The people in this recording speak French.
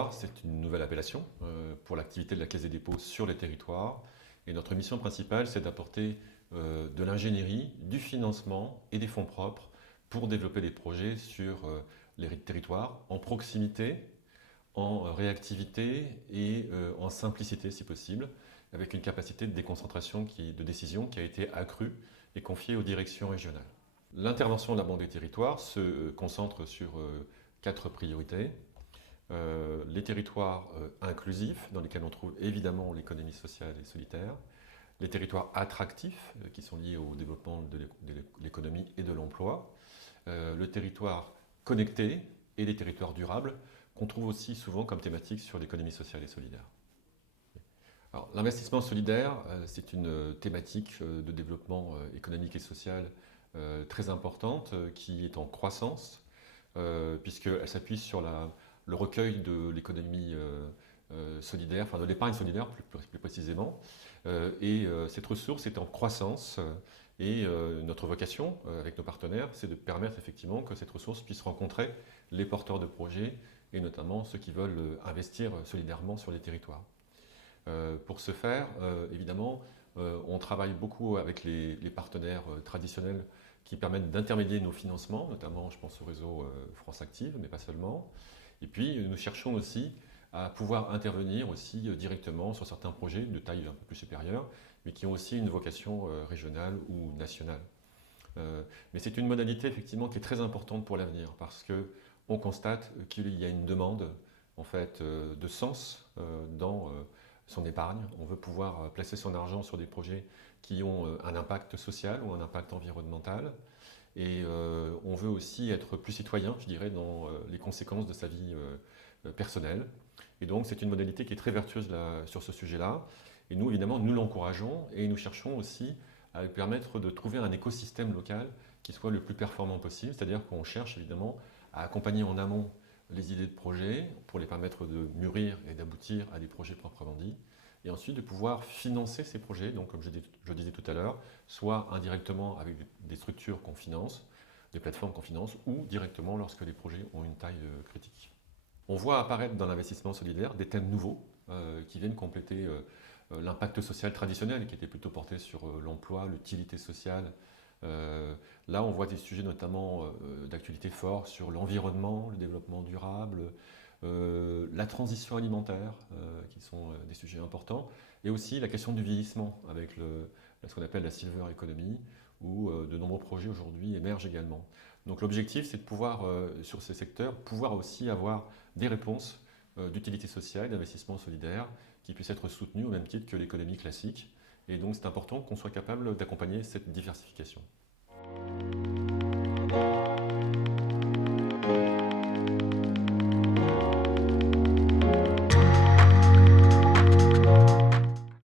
territoire, c'est une nouvelle appellation pour l'activité de la Caisse des dépôts sur les territoires. Et notre mission principale, c'est d'apporter de l'ingénierie, du financement et des fonds propres pour développer des projets sur les territoires en proximité, en réactivité et en simplicité si possible, avec une capacité de déconcentration, de décision qui a été accrue et confiée aux directions régionales. L'intervention de la Banque des territoires se concentre sur 4 priorités. Les territoires inclusifs, dans lesquels on trouve évidemment l'économie sociale et solidaire, les territoires attractifs, qui sont liés au développement de l'économie et de l'emploi, le territoire connecté et les territoires durables, qu'on trouve aussi souvent comme thématique sur l'économie sociale et solidaire. L'investissement solidaire, c'est une thématique de développement économique et social très importante qui est en croissance, puisqu'elle s'appuie sur le recueil de l'économie solidaire, enfin de l'épargne solidaire plus précisément. Cette ressource est en croissance et notre vocation avec nos partenaires, c'est de permettre effectivement que cette ressource puisse rencontrer les porteurs de projets et notamment ceux qui veulent investir solidairement sur les territoires. Pour ce faire, évidemment, on travaille beaucoup avec les partenaires traditionnels qui permettent d'intermédier nos financements, notamment je pense au réseau France Active, mais pas seulement. Et puis nous cherchons aussi à pouvoir intervenir aussi directement sur certains projets de taille un peu plus supérieure, mais qui ont aussi une vocation régionale ou nationale. Mais c'est une modalité effectivement qui est très importante pour l'avenir, parce qu'on constate qu'il y a une demande en fait, de sens dans son épargne. On veut pouvoir placer son argent sur des projets qui ont un impact social ou un impact environnemental. Et on veut aussi être plus citoyen, je dirais, dans les conséquences de sa vie personnelle. Et donc c'est une modalité qui est très vertueuse là, sur ce sujet-là. Et nous, évidemment, nous l'encourageons et nous cherchons aussi à lui permettre de trouver un écosystème local qui soit le plus performant possible. C'est-à-dire qu'on cherche évidemment à accompagner en amont les idées de projets pour les permettre de mûrir et d'aboutir à des projets proprement dits. Et ensuite de pouvoir financer ces projets, donc comme je disais tout à l'heure, soit indirectement avec des structures qu'on finance, des plateformes qu'on finance, ou directement lorsque les projets ont une taille critique. On voit apparaître dans l'investissement solidaire des thèmes nouveaux qui viennent compléter l'impact social traditionnel qui était plutôt porté sur l'emploi, l'utilité sociale. Là, on voit des sujets notamment d'actualité forts sur l'environnement, le développement durable, la transition alimentaire, qui sont des sujets importants, et aussi la question du vieillissement avec ce qu'on appelle la silver economy, où de nombreux projets aujourd'hui émergent également. Donc l'objectif, c'est de pouvoir, sur ces secteurs, pouvoir aussi avoir des réponses d'utilité sociale, d'investissement solidaire, qui puissent être soutenues au même titre que l'économie classique. Et donc c'est important qu'on soit capable d'accompagner cette diversification.